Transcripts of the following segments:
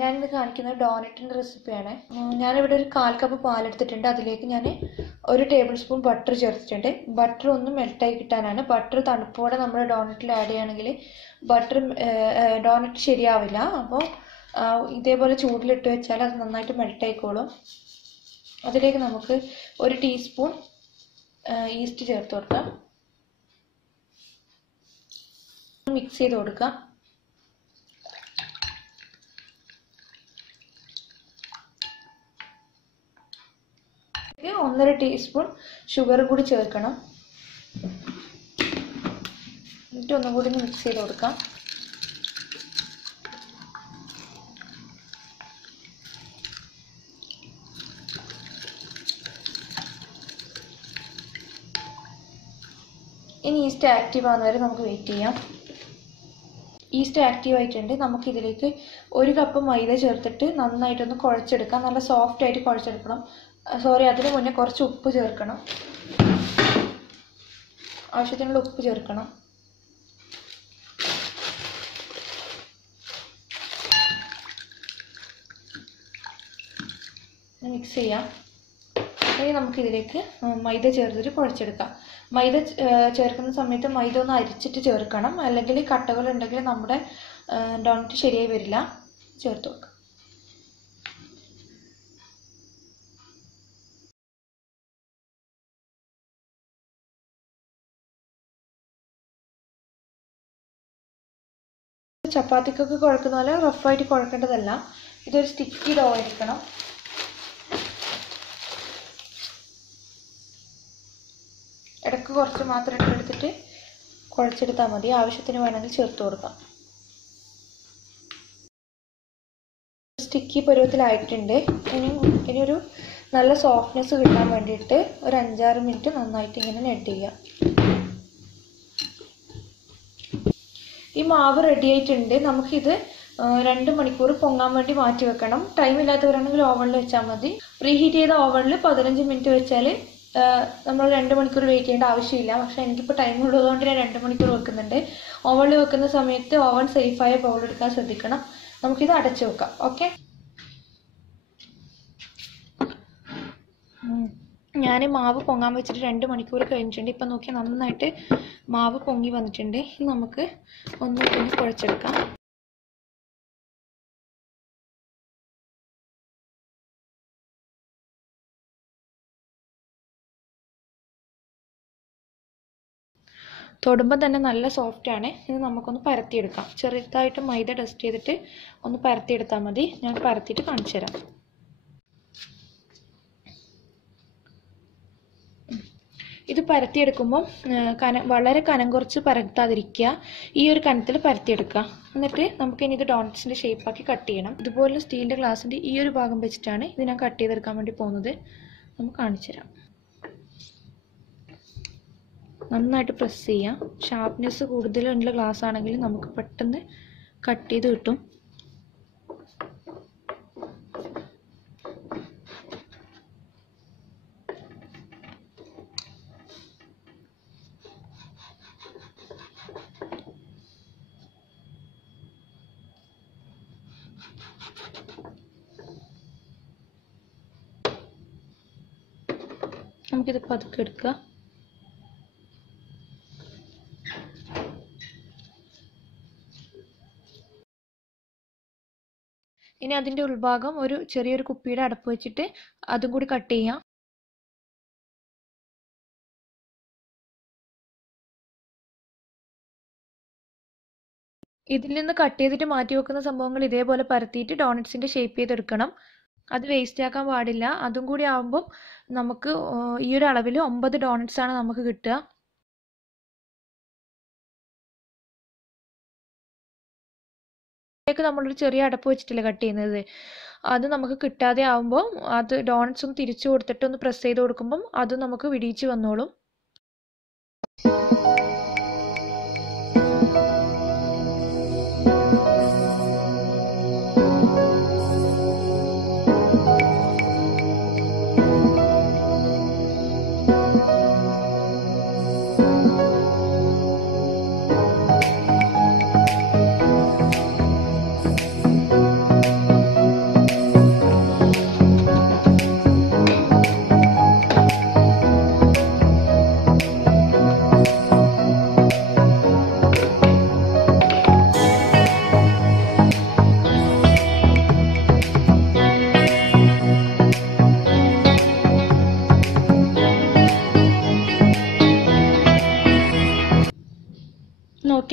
ഞാനിന്ന് കാണിക്കുന്നത് ഡോനറ്റിൻ്റെ റെസിപ്പിയാണ്. ഞാനിവിടെ ഒരു 1/4 കപ്പ് പാലെടുത്തിട്ടുണ്ട്. അതിലേക്ക് ഞാൻ 1 ടേബിൾ സ്പൂൺ ബട്ടർ ചേർത്തിട്ടുണ്ട്. ബട്ടർ ഒന്ന് മെൽട്ടായി കിട്ടാനാണ്. ബട്ടർ തണുപ്പോടെ നമ്മൾ ഡോനറ്റിൽ ആഡ് ചെയ്യുകയാണെങ്കിൽ ഡോനറ്റ് ശരിയാവില്ല. അപ്പോൾ ഇതേപോലെ ചൂടിലിട്ട് വെച്ചാൽ അത് നന്നായിട്ട് മെൽട്ടായിക്കോളും. അതിലേക്ക് നമുക്ക് 1 ടീസ്പൂൺ ഈസ്റ്റ് ചേർത്ത് കൊടുക്കാം. മിക്സ് ചെയ്ത് കൊടുക്കാം. 1/2 ടീസ്പൂൺ ഷുഗർ കൂടി ചേർക്കണം. എന്നിട്ട് ഒന്നും കൂടി മിക്സ് ചെയ്ത് കൊടുക്കാം. ഇനി ഈസ്റ്റ് ആക്റ്റീവ് ആവുന്ന വരെ നമുക്ക് വെയിറ്റ് ചെയ്യാം. ഈസ്റ്റ് ആക്റ്റീവ് ആയിട്ടുണ്ട്. നമുക്കിതിലേക്ക് 1 കപ്പ് മൈദ ചേർത്തിട്ട് നന്നായിട്ടൊന്ന് കുഴച്ചെടുക്കാം. നല്ല സോഫ്റ്റ് ആയിട്ട് കുഴച്ചെടുക്കണം. അതിന് മുന്നേ കുറച്ച് ഉപ്പ് ചേർക്കണം. ആവശ്യത്തിനുള്ള ഉപ്പ് ചേർക്കണം. മിക്സ് ചെയ്യാം. ഇനി നമുക്കിതിലേക്ക് മൈദ ചേർത്തിട്ട് കുഴച്ചെടുക്കാം. മൈദ ചേർക്കുന്ന സമയത്ത് മൈദ ഒന്ന് അരിച്ചിട്ട് ചേർക്കണം. അല്ലെങ്കിൽ കട്ടകളുണ്ടെങ്കിൽ നമ്മുടെ ഡോണറ്റ് ശരിയായി വരില്ല. ചേർത്ത് വെക്കാം. ചപ്പാത്തിക്കൊക്കെ കുഴക്കുന്ന പോലെ റഫായിട്ട് കുഴക്കേണ്ടതല്ല. ഇതൊരു സ്റ്റിക്കി ഡോ ആയിരിക്കണം. ഇടയ്ക്ക് കുറച്ച് മാത്രം ഇട്ടെടുത്തിട്ട് കുഴച്ചെടുത്താൽ മതി. ആവശ്യത്തിന് വേണമെങ്കിൽ ചേർത്ത് കൊടുക്കാം. സ്റ്റിക്കി പരുവത്തിലായിട്ടുണ്ട്. ഇനിയൊരു നല്ല സോഫ്റ്റ്നെസ് കിട്ടാൻ വേണ്ടിയിട്ട് ഒരു 5-6 മിനിറ്റ് നന്നായിട്ട് ഇങ്ങനെ നെഡ് ചെയ്യാം. ഈ മാവ് റെഡി ആയിട്ടുണ്ട്. നമുക്കിത് 2 മണിക്കൂർ പൊങ്ങാൻ വേണ്ടി മാറ്റി വെക്കണം. ടൈം ഇല്ലാത്തവരാണെങ്കിൽ ഓവനിൽ വെച്ചാൽ മതി. പ്രീഹീറ്റ് ചെയ്ത ഓവനിൽ 15 മിനിറ്റ് വെച്ചാൽ നമ്മൾ 2 മണിക്കൂർ വെയിറ്റ് ചെയ്യേണ്ട ആവശ്യമില്ല. പക്ഷേ എനിക്കിപ്പോൾ ടൈം ഉള്ളതുകൊണ്ട് ഞാൻ 2 മണിക്കൂർ വെക്കുന്നുണ്ട്. ഓവനിൽ വെക്കുന്ന സമയത്ത് ഓവൻ സേഫായ ബൗൾ എടുക്കാൻ ശ്രദ്ധിക്കണം. നമുക്കിത് അടച്ചു വെക്കാം. ഓക്കെ, ഞാൻ മാവ് പൊങ്ങാൻ വെച്ചിട്ട് 2 മണിക്കൂർ കഴിഞ്ഞിട്ടുണ്ട്. ഇപ്പം നോക്കിയാൽ നന്നായിട്ട് മാവ് പൊങ്ങി വന്നിട്ടുണ്ട്. നമുക്ക് ഒന്ന് കുഴച്ചെടുക്കാം. തൊടുമ്പോൾ തന്നെ നല്ല സോഫ്റ്റാണ്. ഇത് നമുക്കൊന്ന് പരത്തിയെടുക്കാം. ചെറുതായിട്ട് മൈദ ടെസ്റ്റ് ചെയ്തിട്ട് ഒന്ന് പരത്തിയെടുത്താൽ മതി. ഞാൻ പരത്തിയിട്ട് കാണിച്ചു തരാം. ഇത് പരത്തിയെടുക്കുമ്പോൾ വളരെ കനം കുറച്ച് പരത്താതിരിക്കുക. ഈ ഒരു കനത്തിൽ പരത്തിയെടുക്കുക. എന്നിട്ട് നമുക്കിനി ഇത് ഡോണറ്റ്സിൻ്റെ ഷേപ്പാക്കി കട്ട് ചെയ്യണം. ഇതുപോലെ സ്റ്റീലിൻ്റെ ഗ്ലാസിൻ്റെ ഈ ഒരു ഭാഗം വെച്ചിട്ടാണ് ഇത് ഞാൻ കട്ട് ചെയ്തെടുക്കാൻ വേണ്ടി പോകുന്നത്. നമുക്ക് കാണിച്ചു തരാം. നന്നായിട്ട് പ്രസ് ചെയ്യാം. ഷാർപ്നെസ് കൂടുതലുള്ള ഗ്ലാസ് ആണെങ്കിൽ നമുക്ക് പെട്ടെന്ന് കട്ട് ചെയ്ത് കിട്ടും. നമുക്കിത് പതുക്കെ എടുക്കുക. ഇനി അതിൻ്റെ ഉൾഭാഗം ഒരു ചെറിയൊരു കുപ്പിയുടെ അടപ്പ് വെച്ചിട്ട് അതും കൂടി കട്ട് ചെയ്യാം. ഇതിൽ നിന്ന് കട്ട് ചെയ്തിട്ട് മാറ്റി വെക്കുന്ന സംഭവങ്ങൾ ഇതേപോലെ പരത്തിയിട്ട് ഡോണറ്റ്സിൻ്റെ ഷേപ്പ് ചെയ്തെടുക്കണം. അത് വേസ്റ്റ് ആക്കാൻ പാടില്ല. അതും കൂടി ആകുമ്പോൾ നമുക്ക് ഈ ഒരു അളവിൽ 9 ഡോണറ്റ്സ് ആണ് നമുക്ക് കിട്ടുക. നമ്മളൊരു ചെറിയ അടപ്പ് വെച്ചിട്ടില്ല കട്ട് ചെയ്യുന്നത്. അത് നമുക്ക് കിട്ടാതെ ആവുമ്പോൾ അത് ഡോണറ്റ്സ് ഒന്ന് തിരിച്ചു കൊടുത്തിട്ട് ഒന്ന് പ്രസ് ചെയ്ത് കൊടുക്കുമ്പം അത് നമുക്ക് വിടിയിച്ച് വന്നോളും.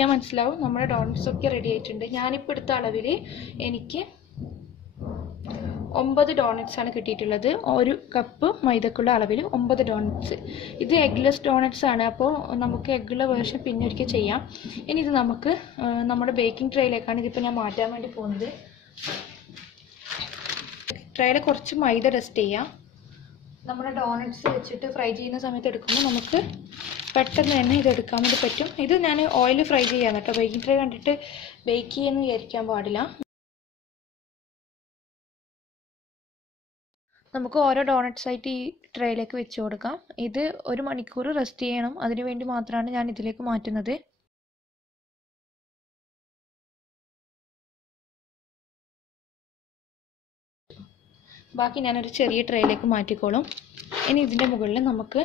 നോക്കിയാൽ മനസ്സിലാവും നമ്മുടെ ഡോണറ്റ്സ് ഒക്കെ റെഡി ആയിട്ടുണ്ട്. ഞാനിപ്പോൾ എടുത്ത അളവിൽ എനിക്ക് 9 ഡോണറ്റ്സ് ആണ് കിട്ടിയിട്ടുള്ളത്. 1 കപ്പ് മൈദക്കുള്ള അളവിൽ 9 ഡോണറ്റ്സ്. ഇത് എഗ്ലെസ് ഡോണറ്റ്സ് ആണ്. അപ്പോൾ നമുക്ക് എഗ്ഗുള്ള വേർഷൻ പിന്നെ ഒരിക്കൽ ചെയ്യാം. ഇനി ഇത് നമുക്ക് നമ്മുടെ ബേക്കിംഗ് ട്രേയിലേക്കാണ് ഇതിപ്പോൾ ഞാൻ മാറ്റാൻ വേണ്ടി പോകുന്നത്. ട്രേയിൽ കുറച്ച് മൈദ ഡസ്റ്റ് ചെയ്യാം. നമ്മുടെ ഡോണറ്റ്സ് വെച്ചിട്ട് ഫ്രൈ ചെയ്യുന്ന സമയത്ത് എടുക്കുമ്പോൾ നമുക്ക് പെട്ടെന്ന് തന്നെ ഇത് എടുക്കാൻ വേണ്ടി പറ്റും. ഇത് ഞാൻ ഓയിൽ ഫ്രൈ ചെയ്യാൻ കേട്ടോ. ബേക്കിംഗ് ട്രേ കണ്ടിട്ട് ബേക്ക് ചെയ്യുമെന്ന് വിചാരിക്കാൻ പാടില്ല. നമുക്ക് ഓരോ ഡോണറ്റ്സ് ആയിട്ട് ഈ ട്രേയിലേക്ക് വെച്ച് കൊടുക്കാം. ഇത് 1 മണിക്കൂർ റെസ്റ്റ് ചെയ്യണം. അതിനു വേണ്ടി മാത്രമാണ് ഞാൻ ഇതിലേക്ക് മാറ്റുന്നത്. ബാക്കി ഞാനൊരു ചെറിയ ട്രേയിലേക്ക് മാറ്റിക്കോളും. ഇനി ഇതിൻ്റെ മുകളിൽ നമുക്ക്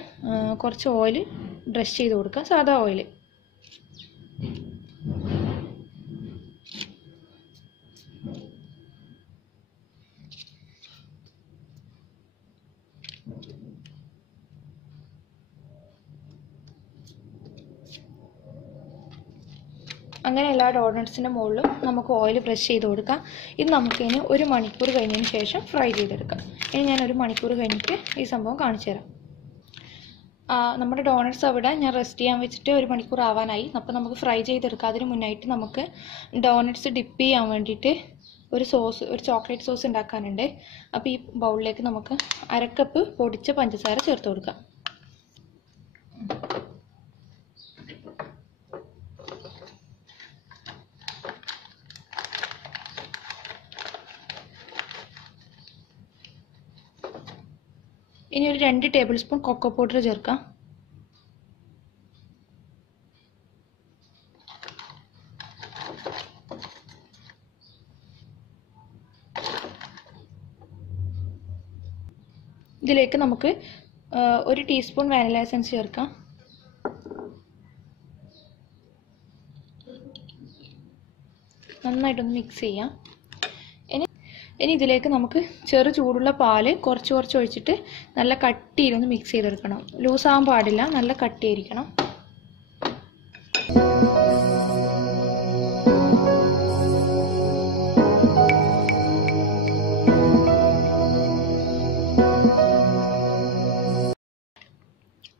കുറച്ച് ഓയിൽ ബ്രഷ് ചെയ്ത് കൊടുക്കാം, സാധാ ഓയിൽ. അങ്ങനെ എല്ലാ ഡോണറ്റ്സിൻ്റെ മുകളിലും നമുക്ക് ഓയിൽ ബ്രഷ് ചെയ്ത് കൊടുക്കാം. ഇത് നമുക്കിനി 1 മണിക്കൂർ കഴിഞ്ഞതിന് ശേഷം ഫ്രൈ ചെയ്തെടുക്കാം. ഇനി ഞാൻ 1 മണിക്കൂർ കഴിഞ്ഞിട്ട് ഈ സംഭവം കാണിച്ചു തരാം. നമ്മുടെ ഡോണറ്റ്സ് അവിടെ ഞാൻ റെസ്റ്റ് ചെയ്യാൻ വെച്ചിട്ട് 1 മണിക്കൂർ ആവാനായി. അപ്പോൾ നമുക്ക് ഫ്രൈ ചെയ്തെടുക്കാം. അതിന് മുന്നായിട്ട് നമുക്ക് ഡോണറ്റ്സ് ഡിപ്പ് ചെയ്യാൻ വേണ്ടിയിട്ട് ഒരു ചോക്ലേറ്റ് സോസ് ഉണ്ടാക്കാനുണ്ട്. അപ്പോൾ ഈ ബൗളിലേക്ക് നമുക്ക് 1/2 കപ്പ് പൊടിച്ച പഞ്ചസാര ചേർത്ത് കൊടുക്കാം. ഇനി ഒരു 2 ടേബിൾ സ്പൂൺ കൊക്കോ പൗഡർ ചേർക്കാം. ഇതിലേക്ക് നമുക്ക് 1 ടീസ്പൂൺ വാനില എസൻസ് ചേർക്കാം. നന്നായിട്ടൊന്ന് മിക്സ് ചെയ്യാം. ഇനി ഇതിലേക്ക് നമുക്ക് ചെറു ചൂടുള്ള പാല് കുറച്ച് ഒഴിച്ചിട്ട് നല്ല കട്ടിയിലൊന്ന് മിക്സ് ചെയ്തെടുക്കണം. ലൂസാകാൻ പാടില്ല, നല്ല കട്ടിയായിരിക്കണം.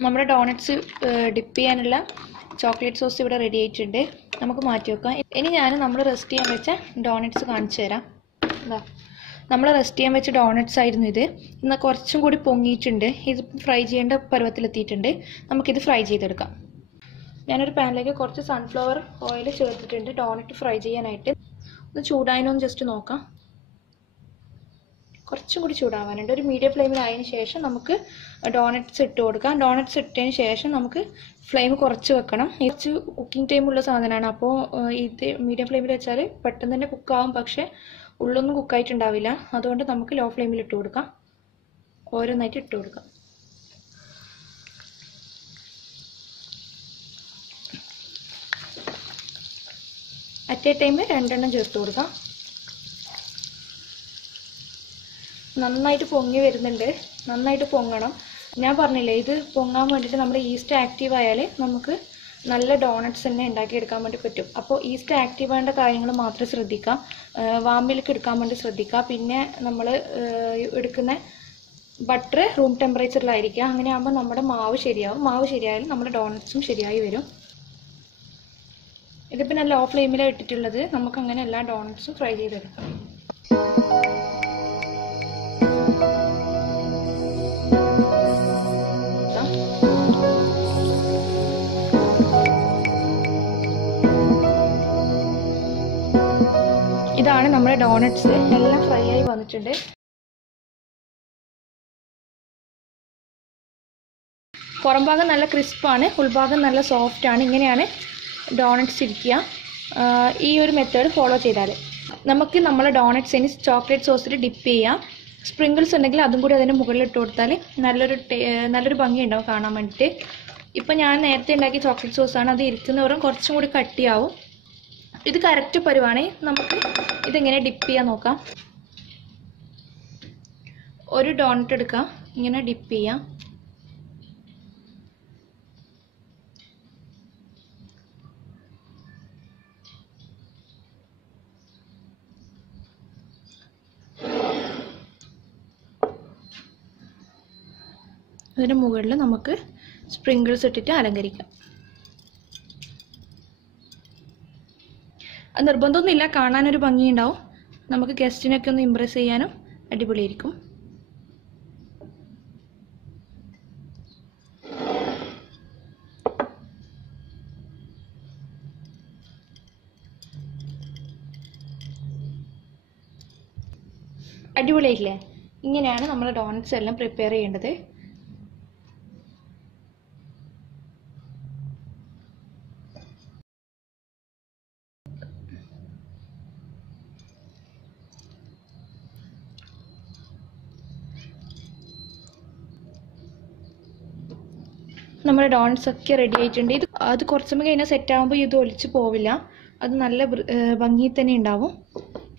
നമ്മുടെ ഡോണറ്റ്സ് ഡിപ്പ് ചെയ്യാനുള്ള ചോക്ലേറ്റ് സോസ് ഇവിടെ റെഡി ആയിട്ടുണ്ട്. നമുക്ക് മാറ്റി വെക്കാം. ഇനി നമ്മൾ റെസ്റ്റ് ചെയ്യാൻ വെച്ച ഡോണറ്റ്സ് കാണിച്ചു തരാം. എന്താ, നമ്മൾ റെസ്റ്റ് ചെയ്യാൻ വെച്ച ഡോണറ്റ്സ് ആയിരുന്നു ഇത്. എന്നാൽ കുറച്ചും കൂടി പൊങ്ങിയിട്ടുണ്ട്. ഇത് ഫ്രൈ ചെയ്യേണ്ട പരുവത്തിലെത്തിയിട്ടുണ്ട്. നമുക്കിത് ഫ്രൈ ചെയ്തെടുക്കാം. ഞാനൊരു പാനിലേക്ക് കുറച്ച് സൺഫ്ലവർ ഓയിൽ ചേർത്തിട്ടുണ്ട് ഡോണറ്റ് ഫ്രൈ ചെയ്യാനായിട്ട്. ഒന്ന് ചൂടായതിനൊന്ന് ജസ്റ്റ് നോക്കാം. കുറച്ചും കൂടി ചൂടാവാനുണ്ട്. ഒരു മീഡിയം ഫ്ലെയിമിലായതിനു ശേഷം നമുക്ക് ഡോണറ്റ്സ് ഇട്ട് കൊടുക്കാം. ഡോണറ്റ്സ് ഇട്ടതിന് ശേഷം നമുക്ക് ഫ്ലെയിം കുറച്ച് വെക്കണം. കുറച്ച് കുക്കിംഗ് ടൈമുള്ള സാധനമാണ്. അപ്പോൾ ഇത് മീഡിയം ഫ്ലെയിമിൽ വെച്ചാൽ പെട്ടെന്ന് തന്നെ കുക്കാവും, പക്ഷേ ഉള്ളൊന്നും കുക്കായിട്ടുണ്ടാവില്ല. അതുകൊണ്ട് നമുക്ക് ലോ ഫ്ലെയിമിൽ ഇട്ട് കൊടുക്കാം. ഓരോന്നായിട്ട് ഇട്ട് കൊടുക്കാം. അറ്റ് എ ടൈം 2 എണ്ണം ചേർത്ത് കൊടുക്കാം. നന്നായിട്ട് പൊങ്ങി വരുന്നുണ്ട്. നന്നായിട്ട് പൊങ്ങണം. ഞാൻ പറഞ്ഞില്ലേ, ഇത് പൊങ്ങാൻ വേണ്ടിയിട്ട് നമ്മുടെ ഈസ്റ്റ് ആക്റ്റീവ് ആയാൽ നമുക്ക് നല്ല ഡോണറ്റ്സ് തന്നെ ഉണ്ടാക്കിയെടുക്കാൻ വേണ്ടി പറ്റും. അപ്പോൾ ഈസ്റ്റ് ആക്റ്റീവ് ആവേണ്ട കാര്യങ്ങൾ മാത്രം ശ്രദ്ധിക്കുക. വാം മിൽക്ക് എടുക്കാൻ വേണ്ടി ശ്രദ്ധിക്കുക. പിന്നെ നമ്മൾ എടുക്കുന്ന ബട്ടർ റൂം ടെമ്പറേച്ചറിലായിരിക്കുക. അങ്ങനെ ആകുമ്പോൾ നമ്മുടെ മാവ് ശരിയാവും. മാവ് ശരിയായാലും നമ്മുടെ ഡോണറ്റ്സും ശരിയായി വരും. ഇതിപ്പോൾ ഞാൻ ലോ ഫ്ലെയിമിലാണ് ഇട്ടിട്ടുള്ളത്. നമുക്കങ്ങനെ എല്ലാ ഡോണറ്റ്സും ഫ്രൈ ചെയ്തെടുക്കാം. ഇതാണ് നമ്മുടെ ഡോണറ്റ്സ്. എല്ലാം ഫ്രൈ ആയി വന്നിട്ടുണ്ട്. പുറം ഭാഗം നല്ല ക്രിസ്പാണ്, ഉൾഭാഗം നല്ല സോഫ്റ്റ് ആണ്. ഇങ്ങനെയാണ് ഡോണറ്റ്സ് ഇരിക്കുക. ഈ ഒരു മെത്തേഡ് ഫോളോ ചെയ്താൽ നമുക്ക് നമ്മളെ ഡോണറ്റ്സിന് ചോക്ലേറ്റ് സോസിൽ ഡിപ്പ് ചെയ്യാം. സ്പ്രിങ്കിൾസ് ഉണ്ടെങ്കിൽ അതും കൂടി അതിന് മുകളിൽ ഇട്ട് കൊടുത്താൽ നല്ലൊരു ഭംഗി ഉണ്ടാവും കാണാൻ വേണ്ടിയിട്ട്. ഇപ്പം ഞാൻ നേരത്തെ ഉണ്ടാക്കിയ ചോക്ലേറ്റ് സോസാണ്. അത് ഇരിക്കുന്നവരും കുറച്ചും കൂടി കട്ടിയാവും. ഇത് കറക്റ്റ് പരുവാണ്. നമുക്ക് ഇതെങ്ങനെ ഡിപ്പ് ചെയ്യാൻ നോക്കാം. ഒരു ഡോണറ്റ് എടുക്കാം, ഇങ്ങനെ ഡിപ്പ് ചെയ്യാം. അതിന് മുകളിൽ നമുക്ക് സ്പ്രിങ്കിൾസ് ഇട്ടിട്ട് അലങ്കരിക്കാം. അത് നിർബന്ധമൊന്നുമില്ല, കാണാനൊരു ഭംഗിയുണ്ടാവും. നമുക്ക് ഗസ്റ്റിനൊക്കെ ഒന്ന് ഇംപ്രസ് ചെയ്യാനും അടിപൊളിയായിരിക്കും. അടിപൊളിയായില്ലേ? ഇങ്ങനെയാണ് നമ്മൾ ഡോണറ്റ്സ് എല്ലാം പ്രിപ്പയർ ചെയ്യേണ്ടത്. നമ്മുടെ ഡോണറ്റ്സ് ഒക്കെ റെഡി ആയിട്ടുണ്ട്. അത് കുറച്ചുമ്പോൾ കഴിഞ്ഞാൽ സെറ്റ് ആകുമ്പോൾ ഇത് ഒലിച്ച് പോവില്ല, അത് നല്ല ഭംഗി തന്നെ ഉണ്ടാവും.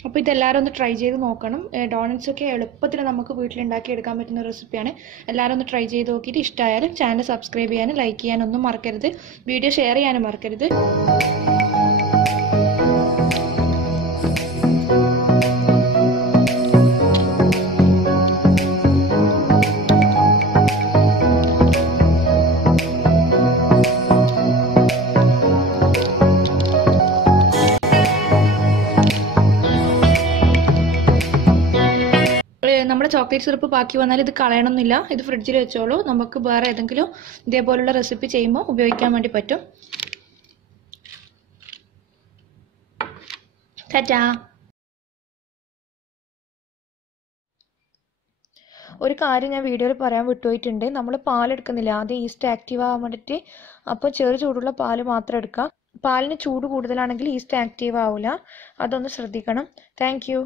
അപ്പോൾ ഇതെല്ലാവരും ഒന്ന് ട്രൈ ചെയ്ത് നോക്കണം. ഡോണറ്റ്സ് ഒക്കെ എളുപ്പത്തിൽ നമുക്ക് വീട്ടിലുണ്ടാക്കി എടുക്കാൻ പറ്റുന്ന റെസിപ്പിയാണ്. എല്ലാവരും ഒന്ന് ട്രൈ ചെയ്ത് നോക്കിയിട്ട് ഇഷ്ടമായാലും ചാനൽ സബ്സ്ക്രൈബ് ചെയ്യാനും ലൈക്ക് ചെയ്യാനൊന്നും മറക്കരുത്. വീഡിയോ ഷെയർ ചെയ്യാനും മറക്കരുത്. നമ്മുടെ ചോക്ലേറ്റ് സിറപ്പ് ബാക്കി വന്നാൽ ഇത് കളയണമെന്നില്ല, ഇത് ഫ്രിഡ്ജിൽ വെച്ചോളൂ. നമുക്ക് വേറെ ഏതെങ്കിലും ഇതേപോലുള്ള റെസിപ്പി ചെയ്യുമ്പോൾ ഉപയോഗിക്കാൻ വേണ്ടി പറ്റും. ടാറ്റാ. ഒരു കാര്യം ഞാൻ വീഡിയോയിൽ പറയാൻ വിട്ടുപോയിട്ടുണ്ട്. നമ്മൾ പാലെടുക്കുന്നില്ല, ആദ്യം ഈസ്റ്റ് ആക്റ്റീവ് ആവാൻ വേണ്ടിയിട്ട്. അപ്പോൾ ചെറു ചൂടുള്ള പാല് മാത്രം എടുക്കുക. പാലിന് ചൂട് കൂടുതലാണെങ്കിൽ ഈസ്റ്റ് ആക്റ്റീവ് ആവില്ല, അതൊന്ന് ശ്രദ്ധിക്കണം. Thank you.